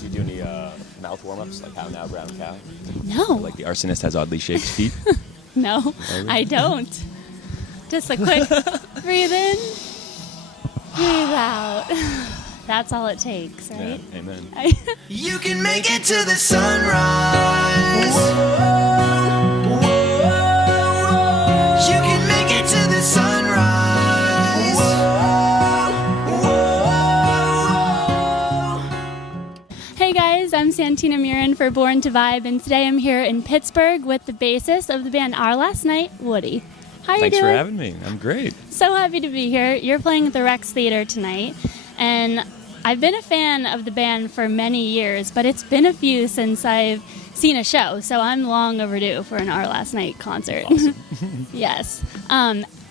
Do you do any mouth warm-ups, like how now, brown cow? No. Like the arsonist has oddly shaped feet? No, I don't. Just a quick breathe in, breathe out. That's all it takes, right? Yeah, amen. You can make it to the sunrise. You can make it to the sunrise. Hey guys, I'm Santina Murin for Born to Vibe, and today I'm here in Pittsburgh with the bassist of the band Our Last Night, Woody. How are you doing? Thanks for having me. I'm great. So happy to be here. You're playing at the Rex Theater tonight, and I've been a fan of the band for many years, but it's been a few since I've seen a show, so I'm long overdue for an Our Last Night concert. Awesome. Yes.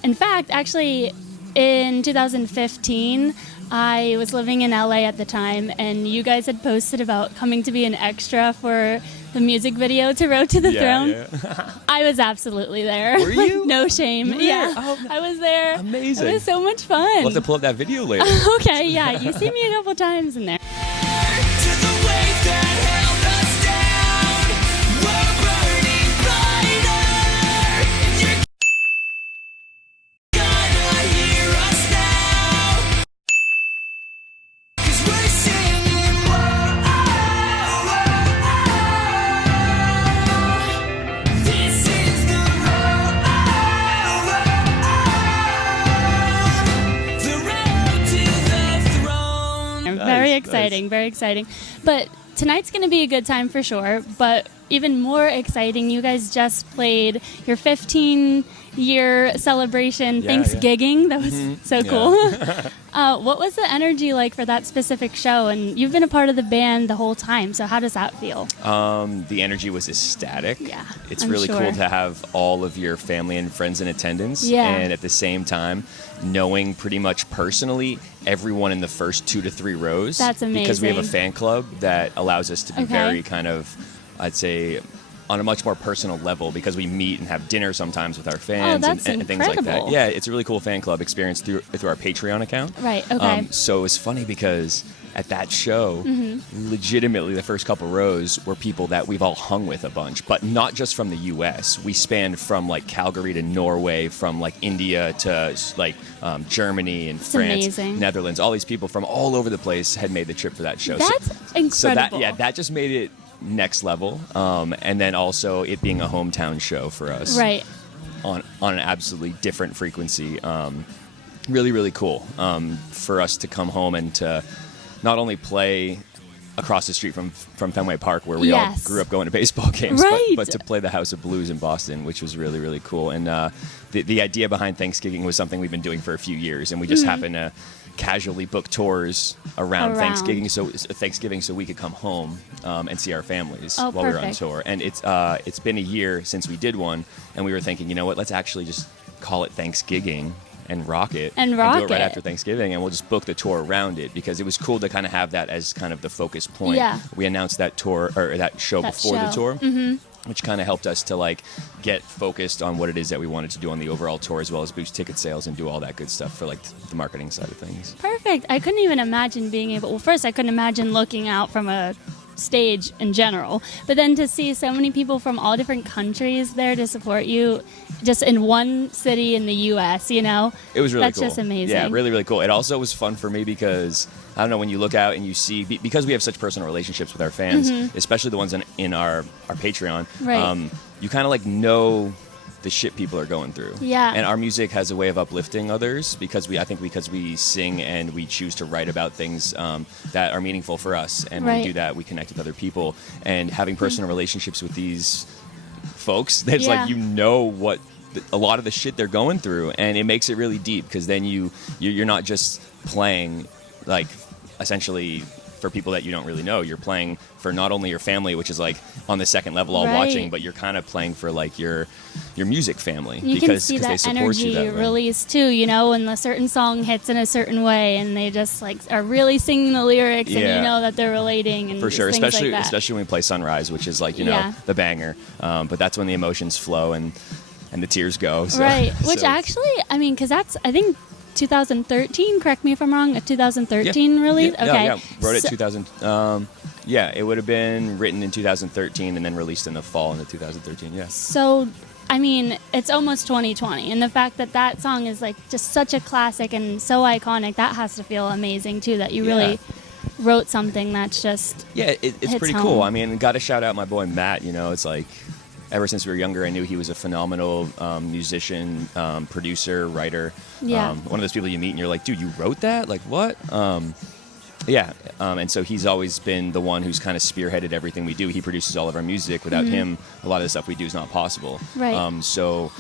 In fact, actually, in 2015, I was living in LA at the time, and you guys had posted about coming to be an extra for the music video to Road to the Throne. Yeah. I was absolutely there. Were you? No shame. You were Yeah, there? Oh, I was there. Amazing. It was so much fun. We'll have to pull up that video later. Okay, yeah, you see me a couple times in there. To the wave that held us down, we're burning brighter. You're gonna hear us now, 'cause we're singing. This is the road, the road to the throne. Very Nice, exciting, nice. very exciting. But tonight's going to be a good time for sure. But even more exciting, you guys just played your 15-year celebration, Yeah, Thanksgiving. That was so Yeah. cool. What was the energy like for that specific show? And you've been a part of the band the whole time, so how does that feel? The energy was ecstatic. Yeah, It's I'm really sure. cool to have all of your family and friends in attendance. Yeah. And at the same time, knowing pretty much personally everyone in the first 2 to 3 rows. That's Because we have a amazing. fan club that allows us to be Okay. very kind of, I'd say, on a much more personal level, because we meet and have dinner sometimes with our fans that's and things like that. incredible. Yeah, it's a really cool fan club experience through our Patreon account. Right, okay. So it was funny because at that show, Mm-hmm. legitimately the first couple rows were people that we've all hung with a bunch, but not just from the U.S. We spanned from like Calgary to Norway, from like India to like Germany and France, amazing. Netherlands. All these people from all over the place had made the trip for that show. That's incredible. That just made it next level. And then also it being a hometown show for us, Right. on an absolutely different frequency. Really, really cool for us to come home and to not only play across the street from Fenway Park, where we all Yes. grew up going to baseball games, Right. but to play the House of Blues in Boston, which was really, really cool. And the idea behind Thanksgiving was something we've been doing for a few years, and we just happened to casually book tours around Thanksgiving, so we could come home and see our families Oh, while we were on perfect. tour. And it's been a year since we did one, and we were thinking, you know what, let's actually just call it Thanksgiving and rock it And do rock it right it. after Thanksgiving, and we'll just book the tour around it, because it was cool to kind of have that as kind of the focus point. Yeah. We announced that tour, or that show That before the show. tour, which kind of helped us to like get focused on what it is that we wanted to do on the overall tour, as well as boost ticket sales and do all that good stuff for like the marketing side of things. Perfect. I couldn't even imagine being able. Well, first, I couldn't imagine looking out from a stage in general, but then to see so many people from all different countries there to support you, just in one city in the U.S. You know, It was really that's cool. just amazing. Yeah, really, really cool. It also was fun for me because, I don't know, when you look out and you see, because we have such personal relationships with our fans, especially the ones in our Patreon, Right. you kind of like know the shit people are going through. Yeah. And our music has a way of uplifting others, because we sing and we choose to write about things that are meaningful for us. And when we Right. do that, we connect with other people. And having personal relationships with these folks, it's Yeah. like, you know what a lot of the shit they're going through, and it makes it really deep, because then you're not just playing like essentially for people that you don't really know. You're playing for not only your family, which is like on the second level all Right. watching, but you're kind of playing for like your music family, You because can see they that support you energy that way. release too, you know, when a certain song hits in a certain way, and they just like are really singing the lyrics, and Yeah. you know that they're relating, and For sure, things especially like that. especially when we play Sunrise, which is like, you know, Yeah. the banger. But that's when the emotions flow and the tears go. So, Right, which so- actually, I mean, because that's, I think 2013. Correct me if I'm wrong. A 2013 release. Yeah, Okay. yeah. Wrote it 2000. Yeah, it would have been written in 2013 and then released in the fall in the 2013. Yes. So, I mean, it's almost 2020, and the fact that that song is like just such a classic and so iconic, that has to feel amazing too. That you really wrote something that's just it's pretty home. cool. I mean, got to shout out my boy Matt. You know, it's like ever since we were younger, I knew he was a phenomenal musician, producer, writer. Yeah. One of those people you meet and you're like, dude, you wrote that? Like what? And so he's always been the one who's kind of spearheaded everything we do. He produces all of our music. Without him, a lot of the stuff we do is not possible. Right. So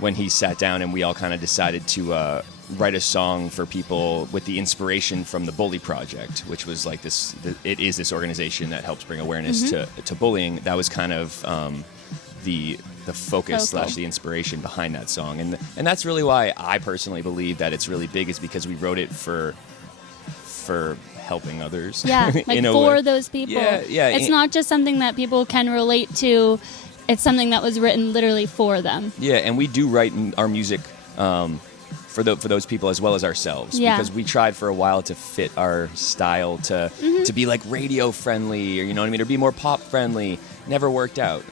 when he sat down and we all kind of decided to write a song for people with the inspiration from the Bully Project, which was like this, it is this organization that helps bring awareness to bullying. That was kind of the focus / the inspiration behind that song. And that's really why I personally believe that it's really big, is because we wrote it for helping others. Yeah, like for those people. Yeah. It's not just something that people can relate to. It's something that was written literally for them. Yeah, and we do write our music for those people as well as ourselves. Yeah. Because we tried for a while to fit our style to be like radio friendly, or you know what I mean, or be more pop friendly. Never worked out.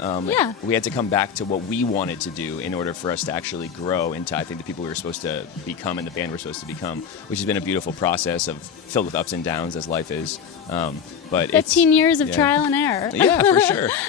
We had to come back to what we wanted to do in order for us to actually grow into, I think, the people we were supposed to become and the band we're supposed to become, which has been a beautiful process filled with ups and downs, as life is. But 15 years of trial and error. Yeah,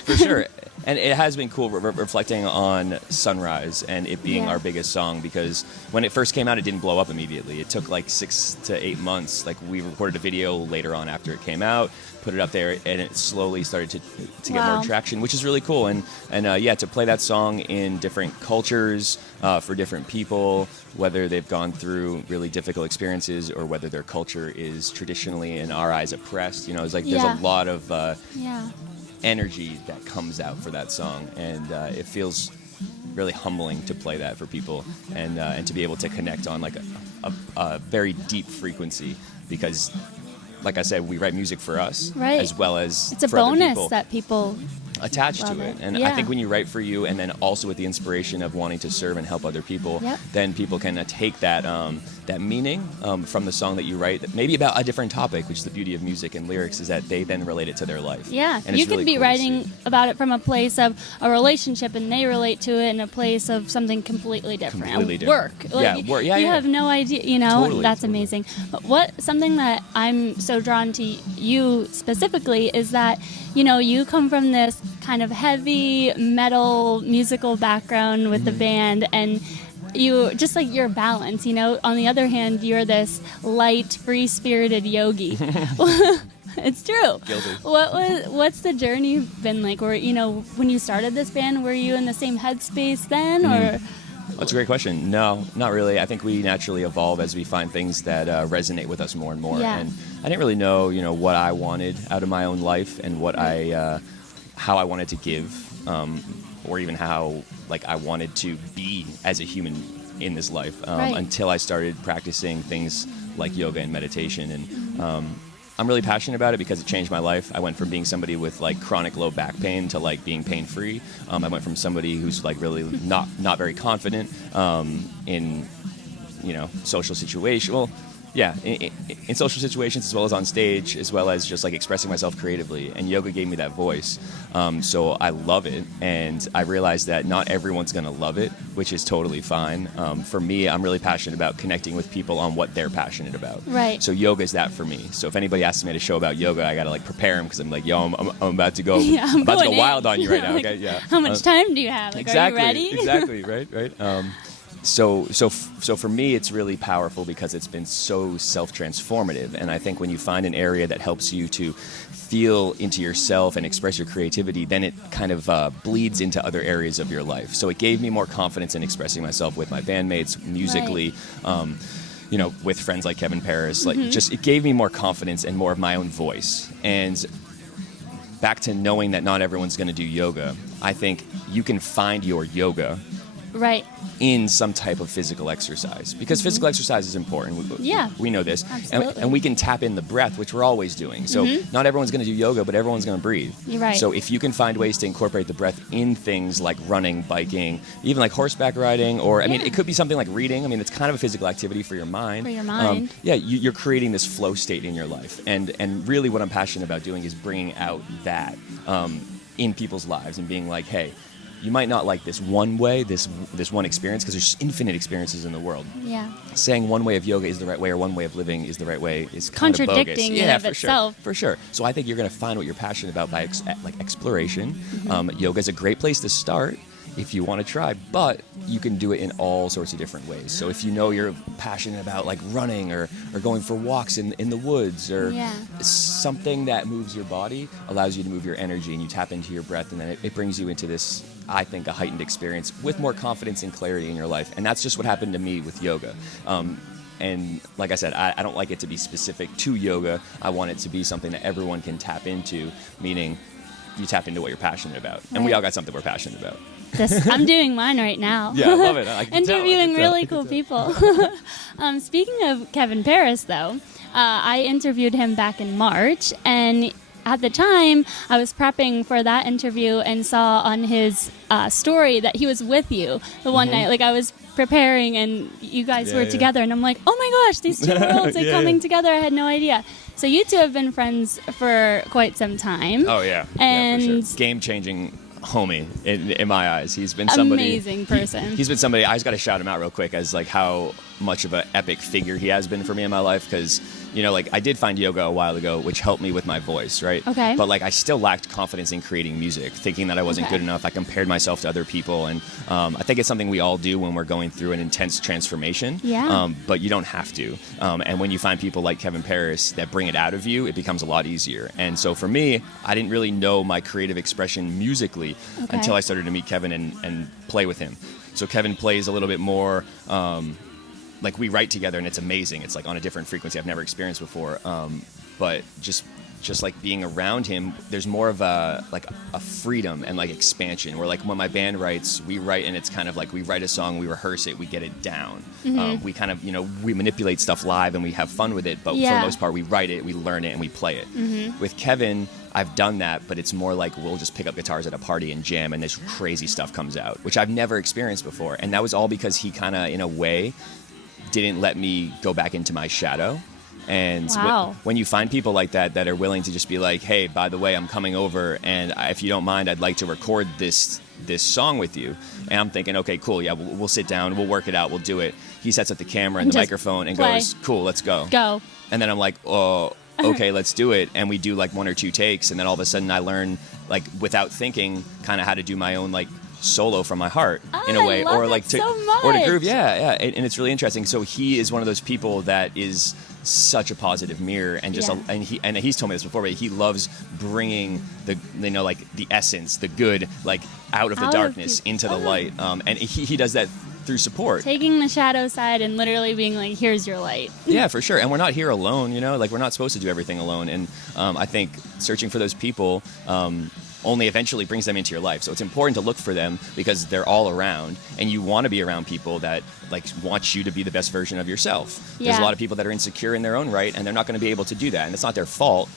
for sure. And it has been cool reflecting on Sunrise and it being our biggest song, because when it first came out, it didn't blow up immediately. It took like 6 to 8 months. Like, we recorded a video later on after it came out, put it up there, and it slowly started to get more traction, which is really cool. And to play that song in different cultures for different people, whether they've gone through really difficult experiences or whether their culture is traditionally, in our eyes, oppressed. You know, it's like there's a lot of energy that comes out for that song, and it feels really humbling to play that for people, and to be able to connect on like a very deep frequency, because like I said, we write music for us as well as it's a for other bonus people. that people Attached to it. And I think when you write for you, and then also with the inspiration of wanting to serve and help other people, then people can take that that meaning from the song that you write, maybe about a different topic, which is the beauty of music and lyrics, is that they then relate it to their life. Yeah, and you could be writing about it from a place of a relationship, and they relate to it in a place of something completely different. Work. Like, you have no idea, you know, that's amazing. But something that I'm so drawn to you specifically is that, you know, you come from this kind of heavy metal musical background with the band, and you just like your balance, you know. On the other hand, you're this light, free-spirited yogi. It's true. Guilty. What's the journey been like? Or, you know, when you started this band, were you in the same headspace then, or? That's a great question. No, not really. I think we naturally evolve as we find things that resonate with us more and more. Yeah. And I didn't really know, you know, what I wanted out of my own life, and what how I wanted to give, or even how like I wanted to be as a human in this life, until I started practicing things like yoga and meditation. And I'm really passionate about it because it changed my life. I went from being somebody with like chronic low back pain to like being pain free. I went from somebody who's like really not very confident in, you know, social situation. Well, yeah, in social situations, as well as on stage, as well as just like expressing myself creatively. And yoga gave me that voice. So I love it. And I realized that not everyone's going to love it, which is totally fine. For me, I'm really passionate about connecting with people on what they're passionate about. Right. So yoga is that for me. So if anybody asks me at a show about yoga, I got to like prepare them, because I'm like, yo, I'm about to go, I'm about to go wild on you right now. Like, okay, yeah. How much time do you have? Like, exactly, are you ready? Exactly, right. So for me, it's really powerful because it's been so self-transformative. And I think when you find an area that helps you to feel into yourself and express your creativity, then it kind of bleeds into other areas of your life. So it gave me more confidence in expressing myself with my bandmates, musically, you know, with friends like Kevin Paris. Like, just it gave me more confidence and more of my own voice. And back to knowing that not everyone's going to do yoga, I think you can find your yoga Right. in some type of physical exercise, because physical exercise is important. Yeah. We know this. Absolutely. And we can tap in the breath, which we're always doing. So not everyone's going to do yoga, but everyone's going to breathe. You're right. So if you can find ways to incorporate the breath in things like running, biking, even like horseback riding, or I mean, it could be something like reading. I mean, it's kind of a physical activity for your mind. For your mind. You're creating this flow state in your life. And really what I'm passionate about doing is bringing out that in people's lives and being like, hey, you might not like this one way, this one experience, because there's infinite experiences in the world. Yeah. Saying one way of yoga is the right way or one way of living is the right way is kind of bogus. Contradicting in of itself. For sure. So I think you're going to find what you're passionate about by exploration. Yoga is a great place to start if you want to try, but you can do it in all sorts of different ways. So if you know you're passionate about like running or going for walks in the woods or something that moves your body, allows you to move your energy, and you tap into your breath, and then it brings you into this, I think, a heightened experience with more confidence and clarity in your life. And that's just what happened to me with yoga. And like I said, I don't like it to be specific to yoga. I want it to be something that everyone can tap into, meaning you tap into what you're passionate about. And we all got something we're passionate about. I'm doing mine right now. Yeah, I love it. I can Interviewing tell. really cool people. Speaking of Kevin Paris, though, I interviewed him back in March, and at the time, I was prepping for that interview and saw on his story that he was with you the one night. Like, I was preparing, and you guys were together, and I'm like, oh my gosh, these two worlds are coming together. I had no idea. So you two have been friends for quite some time. Oh, yeah. And yeah, for sure. Game-changing homie in my eyes. He's been somebody amazing person. He's been somebody, I just got to shout him out real quick as like how much of an epic figure he has been for me in my life, because like I did find yoga a while ago, which helped me with my voice, right? Okay. But like I still lacked confidence in creating music, thinking that I wasn't good enough. I compared myself to other people, and I think it's something we all do when we're going through an intense transformation. Yeah. But you don't have to. And when you find people like Kevin Paris that bring it out of you, it becomes a lot easier. And so for me, I didn't really know my creative expression musically until I started to meet Kevin and play with him. So Kevin plays a little bit more. Like we write together, and it's amazing. It's like on a different frequency I've never experienced before. But just like being around him, there's more of a freedom and like expansion. Where like when my band writes, we write, and it's kind of like we write a song, we rehearse it, we get it down. We kind of we manipulate stuff live and we have fun with it. But for the most part, we write it, we learn it, and we play it. With Kevin, I've done that, but it's more like we'll just pick up guitars at a party and jam, and this crazy stuff comes out, which I've never experienced before. And that was all because he kind of, in a way, didn't let me go back into my shadow. And when you find people like that are willing to just be like, hey, by the way, I'm coming over, and if you don't mind, I'd like to record this song with you. And I'm thinking, okay, cool, yeah, we'll sit down, we'll work it out, we'll do it. He sets up the camera and the microphone and goes, cool, let's go. And then I'm like, oh, okay, let's do it. And we do like 1 or 2 takes, and then all of a sudden I learn, like without thinking, kind of how to do my own like solo from my heart in a way, or like to groove. And it's really interesting. So he is one of those people that is such a positive mirror, and just and he's told me this before, but he loves bringing the like the essence, the good, like out of the darkness into the light. And he does that through support, taking the shadow side and literally being like, here's your light. Yeah, for sure. And we're not here alone, like we're not supposed to do everything alone. And I think searching for those people only eventually brings them into your life. So it's important to look for them because they're all around, and you want to be around people that like want you to be the best version of yourself. There's a lot of people that are insecure in their own right, and they're not going to be able to do that, and it's not their fault.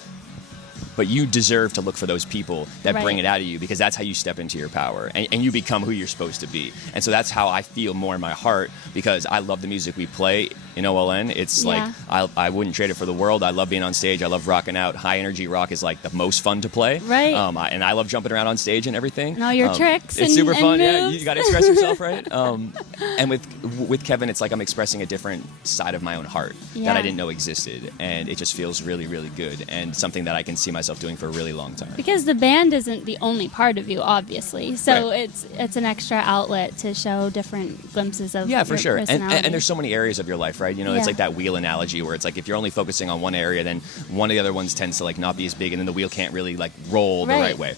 But you deserve to look for those people that bring it out of you, because that's how you step into your power and you become who you're supposed to be. And so that's how I feel more in my heart, because I love the music we play in OLN. It's like, I wouldn't trade it for the world. I love being on stage. I love rocking out. High energy rock is like the most fun to play. Right. And I love jumping around on stage and everything. And all your tricks. It's super fun. Moves. Yeah, you got to express yourself, right? And with Kevin, it's like I'm expressing a different side of my own heart that I didn't know existed. And it just feels really, really good, and something that I can see myself doing for a really long time. Because the band isn't the only part of you, obviously. So it's an extra outlet to show different glimpses of for sure. personality. And there's so many areas of your life, right? It's like that wheel analogy where it's like if you're only focusing on one area, then one of the other ones tends to like not be as big, and then the wheel can't really like roll the right way.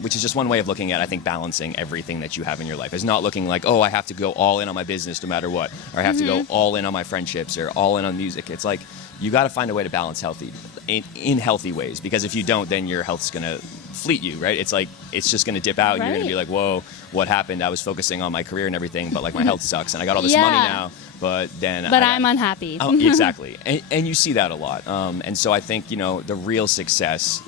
Which is just one way of looking at, I think, balancing everything that you have in your life. Is not looking like, oh, I have to go all in on my business no matter what, or I have to go all in on my friendships, or all in on music. It's like you got to find a way to balance in healthy ways, because if you don't, then your health's gonna fleet you, right? It's like it's just going to dip out and you're going to be Right. like, whoa, what happened? I was focusing on my career and everything, but like my health sucks and I got all this money Yeah. now, but then But I I'm unhappy. exactly. And you see that a lot. And so I think, the real success,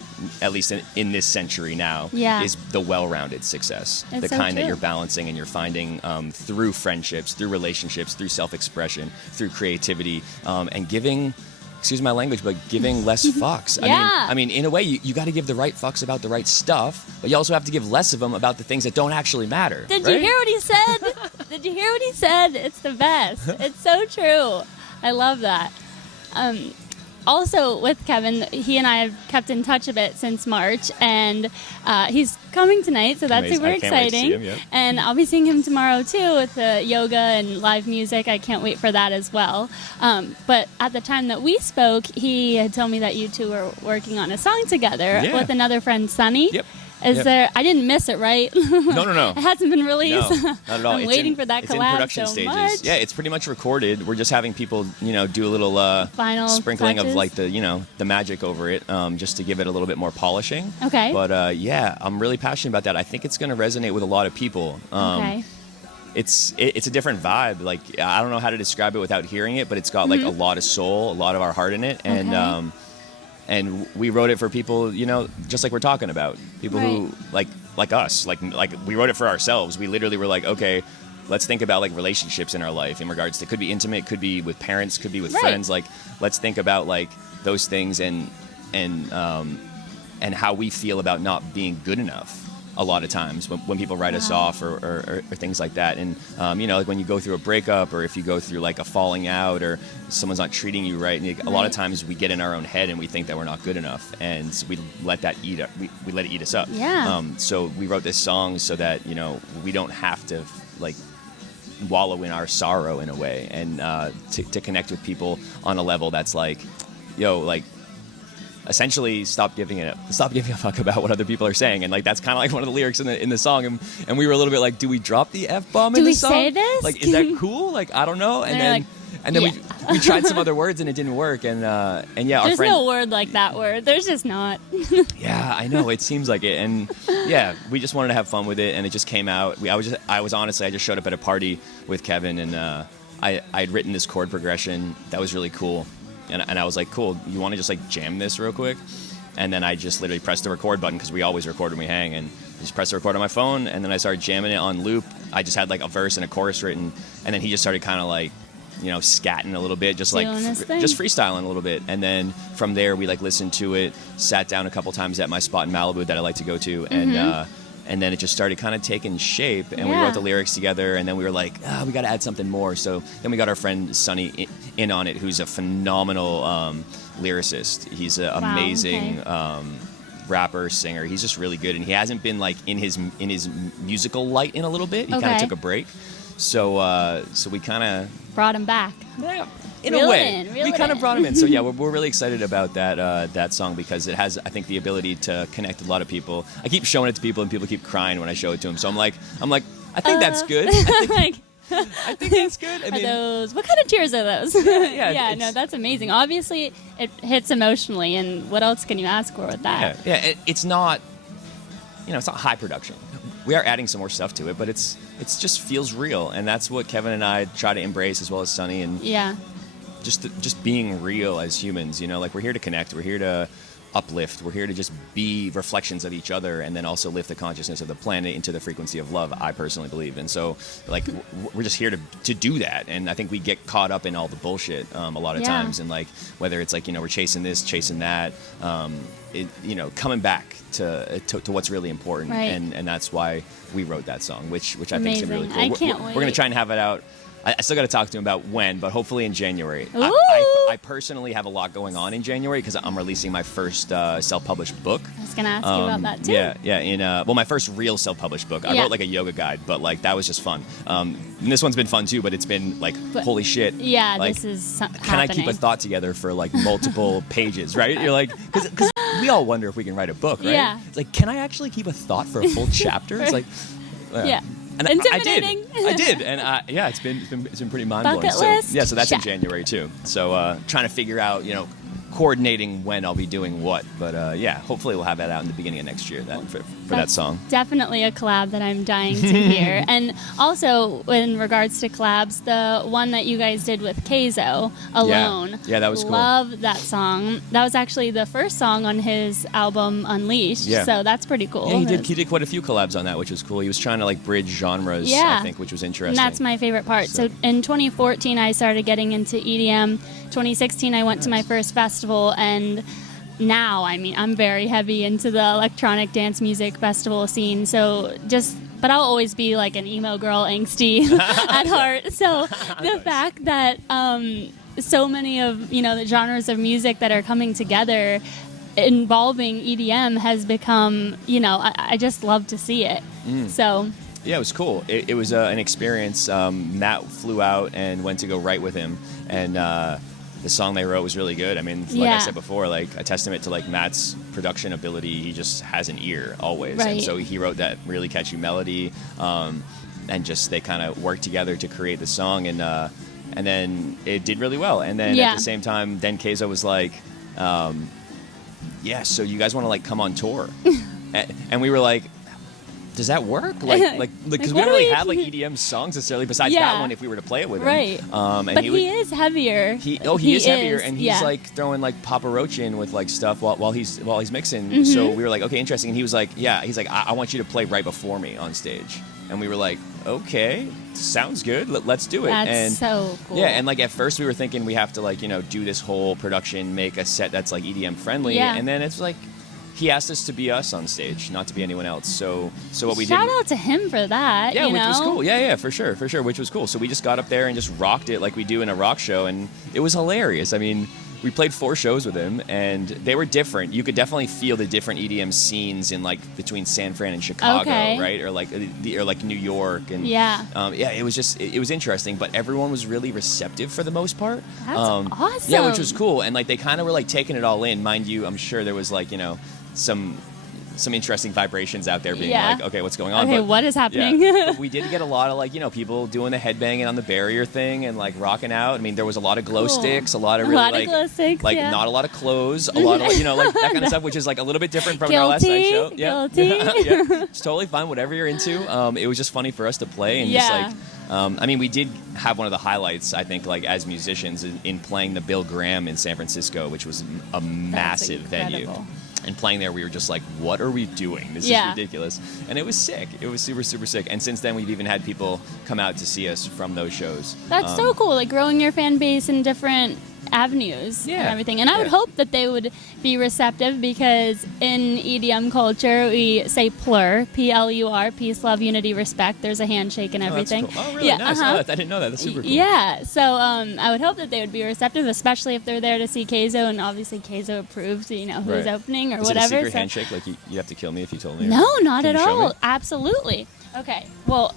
at least in this century now, Yeah. is the well-rounded success. It's the so kind that true. you're balancing and you're finding through friendships, through relationships, through self-expression, through creativity, and giving, excuse my language, but giving less fucks. Yeah. I mean, in a way, you got to give the right fucks about the right stuff, but you also have to give less of them about the things that don't actually matter. Did right? you hear what he said? Did you hear what he said? It's the best. It's so true. I love that. Also, with Kevin, he and I have kept in touch a bit since March, and he's coming tonight, so that's Amazing. super I can't wait to see exciting. him, yep. And I'll be seeing him tomorrow too with the yoga and live music. I can't wait for that as well. But at the time that we spoke, he had told me that you two were working on a song together Yeah. with another friend, Sunny. Yep. Is Yep. there? I didn't miss it, right? No. It hasn't been released. No, not at all. I'm It's waiting for that it's in collab production so stages. much. Yeah, it's pretty much recorded. We're just having people, do a little Final sprinkling touches? of like the magic over it, just to give it a little bit more polishing. Okay. But yeah, I'm really passionate about that. I think it's going to resonate with a lot of people. Okay. It's a different vibe. Like I don't know how to describe it without hearing it, but it's got like a lot of soul, a lot of our heart in it, and Okay. and we wrote it for people, just like we're talking about, people who like us, like we wrote it for ourselves. We literally were like, okay, let's think about like relationships in our life in regards to, could be intimate, could be with parents, could be with Right. friends. Like let's think about like those things and how we feel about not being good enough. A lot of times when people write us off or things like that. And, like when you go through a breakup or if you go through like a falling out or someone's not treating you right, and a lot of times we get in our own head and we think that we're not good enough. And so we let that we let it eat us up. Yeah. So we wrote this song so that, we don't have to like wallow in our sorrow in a way, and to connect with people on a level that's like, essentially stop giving a fuck about what other people are saying. And like that's kind of like one of the lyrics in the song, and we were a little bit like, do we drop the F-bomb in Do the we song? say this? Like, is that cool? Like, I don't know. And they're then like, and then yeah. we tried some other words and it didn't work, and yeah, our There's friend, no word like that word. There's just not. yeah, I know, it seems like it. And yeah, we just wanted to have fun with it, and it just came out. I just showed up at a party with Kevin, and I'd written this chord progression that was really cool, and I was like, cool, you want to just like jam this real quick? And then I just literally pressed the record button, because we always record when we hang, and just pressed the record on my phone, and then I started jamming it on loop. I just had like a verse and a chorus written, and then he just started kind of like, scatting a little bit, just like Doing his thing. just freestyling a little bit. And then from there we like listened to it, sat down a couple times at my spot in Malibu that I like to go to, and then it just started kind of taking shape, and we Yeah. wrote the lyrics together, and then we were like, we got to add something more. So then we got our friend Sunny in on it, who's a phenomenal lyricist. He's an Wow, amazing okay. rapper, singer. He's just really good, and he hasn't been like in his musical light in a little bit. He kind of Okay. took a break. So we kind of, Brought him back. yeah, in Reel a it way, in, reel we it kind of in. brought him in. So yeah, we're really excited about that song, because it has, I think, the ability to connect a lot of people. I keep showing it to people, and people keep crying when I show it to them. So I'm like, I think that's good. Like, I think that's good. I are mean, those? What kind of tears are those? yeah, yeah, it's- no, that's amazing. Obviously, it hits emotionally, and what else can you ask for with that? yeah, it's not, it's not high production. We are adding some more stuff to it, but it's just feels real, and that's what Kevin and I try to embrace, as well as Sunny, and Yeah. just being real as humans. Like we're here to connect, we're here to uplift, we're here to just be reflections of each other, and then also lift the consciousness of the planet into the frequency of love, I personally believe. And so like we're just here to do that, and I think we get caught up in all the bullshit a lot of Yeah. times, and like whether it's like we're chasing this, chasing that, coming back to what's really important. Right. And that's why we wrote that song, which I think is Amazing. really cool. I We're- can't we're gonna wait. try and have it out. I still got to talk to him about when, but hopefully in January. Ooh. I personally have a lot going on in January, because I'm releasing my first self-published book. I was going to ask you about that, too. Yeah. My first real self-published book. I Yeah. wrote like a yoga guide, but like that was just fun. And this one's been fun too, but it's been like, But- holy shit. Yeah, like, this is can I keep a happening. thought together for like multiple pages, right? You're like, because we all wonder if we can write a book, right? Yeah. It's like, can I actually keep a thought for a full chapter? It's like, Yeah. and Intimidating. I did, and yeah, it's been pretty mind blowing. Bucket list? Yeah, so that's in Check. January too. So trying to figure out, coordinating when I'll be doing what. But yeah, hopefully we'll have that out in the beginning of next year for that song. Definitely a collab that I'm dying to hear. And also, in regards to collabs, the one that you guys did with Keizo, Alone. Yeah, that was cool. Love that song. That was actually the first song on his album Unleashed. Yeah. So that's pretty cool. Yeah, he did quite a few collabs on that, which was cool. He was trying to like bridge genres, I think, which was interesting. And that's my favorite part. So in 2014, I started getting into EDM. 2016, I went to my first festival, and now, I mean, I'm very heavy into the electronic dance music festival scene. So but I'll always be like an emo girl, angsty at heart. So the fact that so many of the genres of music that are coming together involving EDM has become, I just love to see it. So. Yeah, it was cool. It was an experience. Matt flew out and went to go write with him, and the song they wrote was really good. I mean, like I said before, like a testament to like Matt's production ability. He just has an ear always, and so he wrote that really catchy melody, and just they kind of worked together to create the song, and then it did really well. And then at the same time, then Keizo was like, "Yeah, so you guys want to like come on tour?" and we were like, does that work? Because we don't really have like EDM songs necessarily besides that one if we were to play it with him. Right. And but he is heavier. He is heavier, and he's like throwing like Papa Roach in with like stuff while he's mixing. So we were like, okay, interesting. And he was like, he's like, I want you to play right before me on stage. And we were like, okay, sounds good. Let's do it. That's so cool. Yeah, and like at first we were thinking we have to like do this whole production, make a set that's like EDM friendly, and then it's like. He asked us to be us on stage, not to be anyone else. So what we did. Shout out to him for that. Yeah, which was cool. Yeah, for sure, which was cool. So we just got up there and just rocked it like we do in a rock show, and it was hilarious. I mean, we played 4 shows with him, and they were different. You could definitely feel the different EDM scenes in like between San Fran and Chicago, right? Or like New York, and it was just it was interesting. But everyone was really receptive for the most part. That's awesome. Yeah, which was cool, and like they kind of were like taking it all in. Mind you, I'm sure there was like some interesting vibrations out there being like, okay, what's going on? Okay, but, what is happening? But we did get a lot of like, people doing the headbanging on the barrier thing and like rocking out. I mean, there was a lot of glow sticks, a lot of really glow sticks, not a lot of clothes, a lot of like that kind of stuff, which is like a little bit different from our last night show. Guilty. It's totally fine, whatever you're into. It was just funny for us to play and just like. I mean, we did have one of the highlights, I think, like as musicians in playing the Bill Graham in San Francisco, which was a massive venue. And playing there, we were just like, what are we doing? This is ridiculous. And it was sick. It was super, super sick. And since then, we've even had people come out to see us from those shows. That's so cool, like growing your fan base in different avenues and everything. And I would hope that they would be receptive, because in EDM culture, we say PLUR, P-L-U-R, peace, love, unity, respect. There's a handshake and everything. That's cool. Oh, really? Yeah, nice. I didn't know that. That's super cool. Yeah, so I would hope that they would be receptive, especially if they're there to see Keizo, and obviously Keizo approves, who's opening or whatever. Is it a secret handshake? Like you have to kill me if you told me? No, not at all. Absolutely. Okay. Well,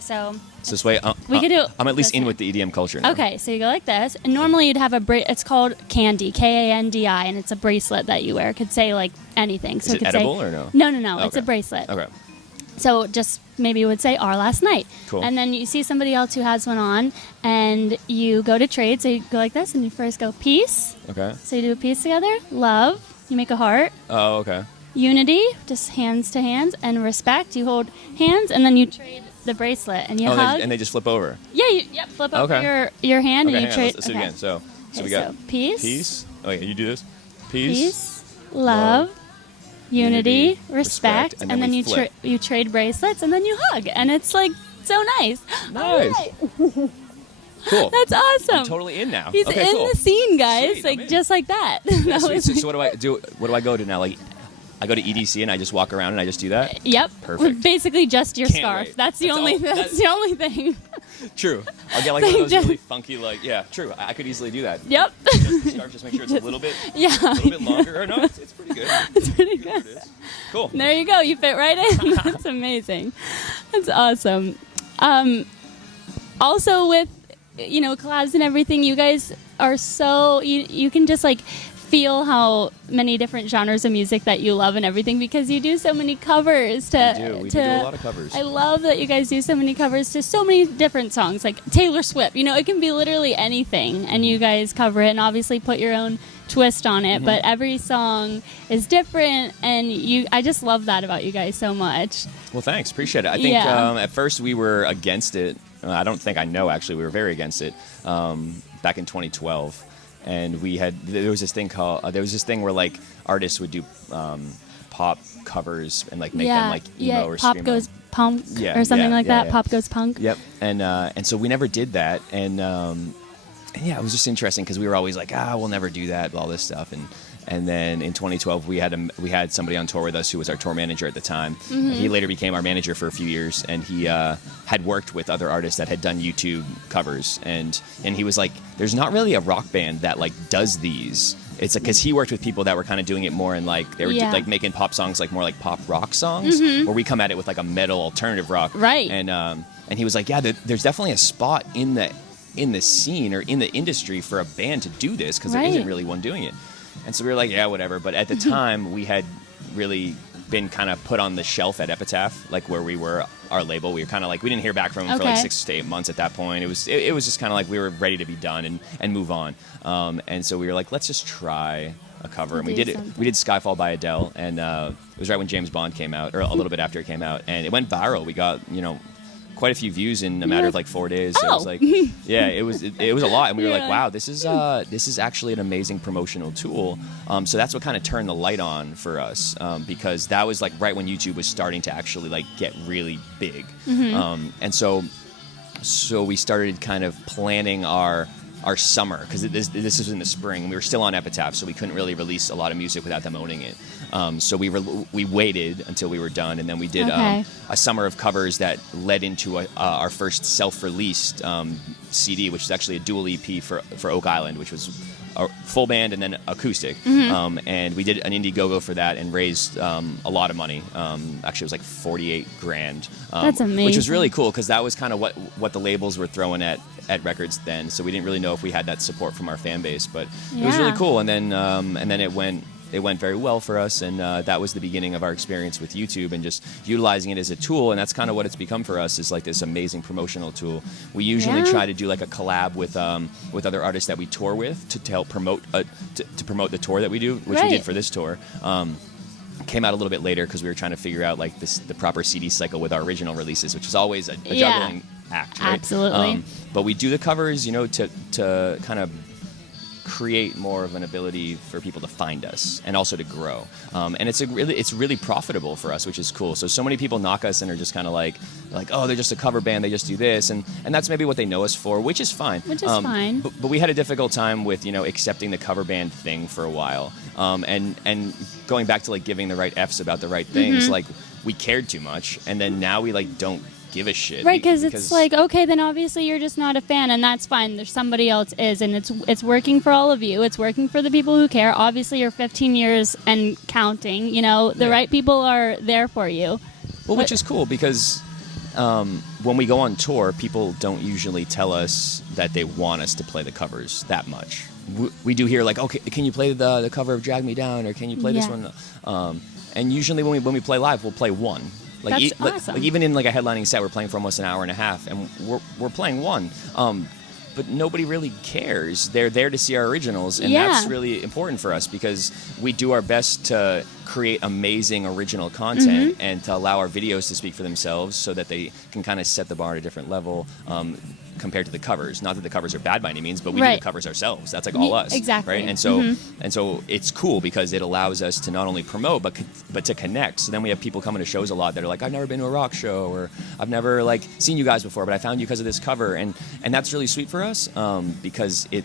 so this way, we could do. I'm at least in with the EDM culture now. Okay, so you go like this, and normally you'd have it's called Candy, K-A-N-D-I, and it's a bracelet that you wear. It could say like anything. So is it edible or no? No. Okay. It's a bracelet. Okay. So just maybe it would say Our Last Night. Cool. And then you see somebody else who has one on, and you go to trade. So you go like this, and you first go peace. Okay. So you do a peace together. Love. You make a heart. Oh, okay. Unity, just hands to hands, and respect. You hold hands, and then you trade the bracelet, and you hug. And they just flip over. Yeah, flip over your hand, and you trade. Let's do it again. So we got peace. Peace. Oh, yeah, you do this. Peace. Love. Unity, respect, and then you trade bracelets, and then you hug, and it's like so nice. Nice. Right. Cool. That's awesome. I'm totally in now. He's in the scene, guys. Sweet, just like that. Yeah, so what do I do? What do I go to now? Like, I go to EDC and I just walk around and I just do that? Yep. Perfect. Basically just your scarf. Wait. That's the only thing. True. I'll get like one of those really funky, like, true. I could easily do that. Yep. Scarf, just make sure it's a little bit longer. Or no, it's pretty good. It's pretty good. Cool. There you go. You fit right in. That's amazing. That's awesome. Also with, collabs and everything, you guys are so, you can just like feel how many different genres of music that you love and everything, because you do so many covers. We do a lot of covers. I love that you guys do so many covers to so many different songs, like Taylor Swift. You know, it can be literally anything, and you guys cover it and obviously put your own twist on it. But every song is different, and I just love that about you guys so much. Well, thanks. Appreciate it. I think at first we were against it. I don't think I know, actually. We were very against it back in 2012. And there was this thing where like artists would do pop covers and like make them like emo or pop screamo. goes punk or something like that. Yeah. Pop goes punk. Yep. And so we never did that. And yeah, it was just interesting because we were always like, we'll never do that, all this stuff. And then in 2012, we had somebody on tour with us who was our tour manager at the time. He later became our manager for a few years, and he had worked with other artists that had done YouTube covers. And he was like, "There's not really a rock band that like does these." It's because he worked with people that were kind of doing it more in like they were like making pop songs like more like pop rock songs, where we come at it with like a metal alternative rock. Right. And he was like, "Yeah, there's definitely a spot in the scene or in the industry for a band to do this because there isn't really one doing it." And so we were like, yeah, whatever. But at the time, we had really been kind of put on the shelf at Epitaph, like where we were, our label. We were kind of like, we didn't hear back from them for like 6 to 8 months at that point. It was just kind of like we were ready to be done and move on. And so we were like, let's just try a cover. And we did it. We did Skyfall by Adele. And it was right when James Bond came out, or a little bit after it came out. And it went viral. We got, quite a few views in a matter of like 4 days. So it was like, yeah, it was a lot, and we were like, wow, this is actually an amazing promotional tool. So that's what kind of turned the light on for us, because that was like right when YouTube was starting to actually like get really big, and so we started kind of planning our summer, because this was in the spring. We were still on Epitaph, so we couldn't really release a lot of music without them owning it. So we waited until we were done, and then we did a summer of covers that led into our first self-released CD, which is actually a dual EP for Oak Island, which was a full band and then acoustic. And we did an Indiegogo for that and raised a lot of money. Actually, it was like $48,000. That's amazing. Which was really cool, because that was kind of what the labels were throwing at records then. So we didn't really know if we had that support from our fan base, but it was really cool. And then it went very well for us, and that was the beginning of our experience with YouTube and just utilizing it as a tool. And that's kind of what it's become for us, is like this amazing promotional tool. We usually try to do like a collab with other artists that we tour with to help promote to promote the tour that we do, which we did for this tour. Came out a little bit later because we were trying to figure out like the proper CD cycle with our original releases, which is always a juggling act, right? Absolutely. But we do the covers, to kind of create more of an ability for people to find us and also to grow. And it's really profitable for us, which is cool. So many people knock us and are just kind of like, oh, they're just a cover band, they just do this, and that's maybe what they know us for, which is fine. But we had a difficult time with accepting the cover band thing for a while, and going back to like giving the right F's about the right things. Like, we cared too much, and then now we like don't give a shit. Right, because it's like, okay, then obviously you're just not a fan, and that's fine. There's somebody else is, and it's working for all of you. It's working for the people who care. Obviously, you're 15 years and counting. The right people are there for you. Well, which is cool, because when we go on tour, people don't usually tell us that they want us to play the covers that much. We do hear like, okay, can you play the cover of Drag Me Down, or can you play this one? And usually when we play live, we'll play one. That's awesome. Like even in like a headlining set, we're playing for almost an hour and a half, and we're playing one. But nobody really cares. They're there to see our originals, and that's really important for us, because we do our best to create amazing original content and to allow our videos to speak for themselves, so that they can kind of set the bar at a different level compared to the covers. Not that the covers are bad by any means, but we do the covers ourselves. That's like all us, exactly. right? And so it's cool, because it allows us to not only promote but to connect. So then we have people coming to shows a lot that are like, I've never been to a rock show, or I've never like seen you guys before, but I found you because of this cover, and that's really sweet for us, because it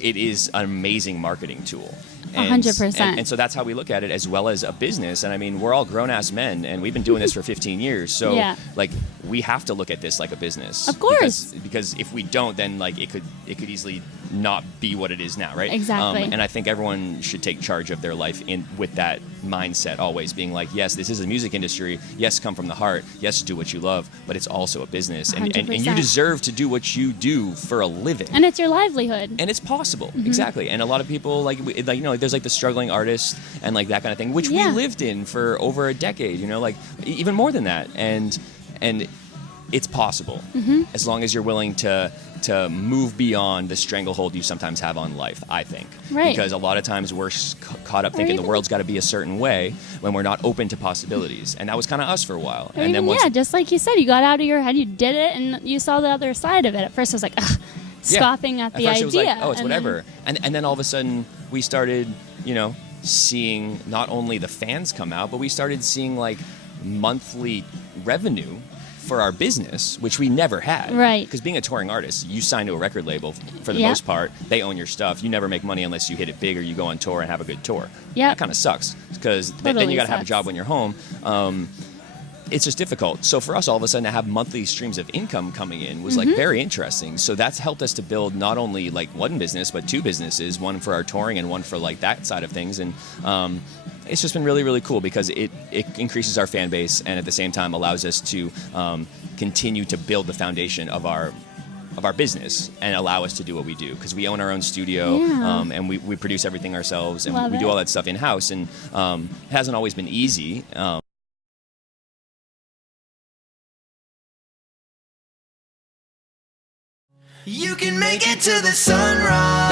is an amazing marketing tool. 100%. And so that's how we look at it, as well as a business. And I mean, we're all grown-ass men, and we've been doing this for 15 years. So, like, we have to look at this like a business. Of course. Because if we don't, then like it could easily not be what it is now, right? Exactly. And I think everyone should take charge of their life with that mindset, always being like, yes, this is a music industry. Yes, come from the heart. Yes, do what you love, but it's also a business, and you 100%. deserve to do what you do for a living. And it's your livelihood. And it's possible, exactly. And a lot of people there's like the struggling artist and like that kind of thing, which we lived in for over a decade. Like even more than that, and it's possible as long as you're willing to move beyond the stranglehold you sometimes have on life, I think. Right. Because a lot of times we're caught up thinking the world's got to be a certain way when we're not open to possibilities. And that was kind of us for a while. And then just like you said, you got out of your head, you did it, and you saw the other side of it. At first it was like, ugh, scoffing at the first idea. It was like, oh, it's whatever. And then all of a sudden we started, seeing not only the fans come out, but we started seeing like monthly revenue for our business, which we never had. Right. Because being a touring artist, you sign to a record label for the most part. They own your stuff. You never make money unless you hit it big or you go on tour and have a good tour. Yeah. That kind of sucks because then Totally you got to have a sucks. job when you're home. It's just difficult. So for us, all of a sudden, to have monthly streams of income coming in was like very interesting. So that's helped us to build not only like one business, but two businesses, one for our touring and one for like that side of things. And it's just been really, really cool because it increases our fan base and at the same time allows us to continue to build the foundation of our business and allow us to do what we do because we own our own studio and we produce everything ourselves and Love we do it. all that stuff in-house, and it hasn't always been easy. You can make it to the sunrise.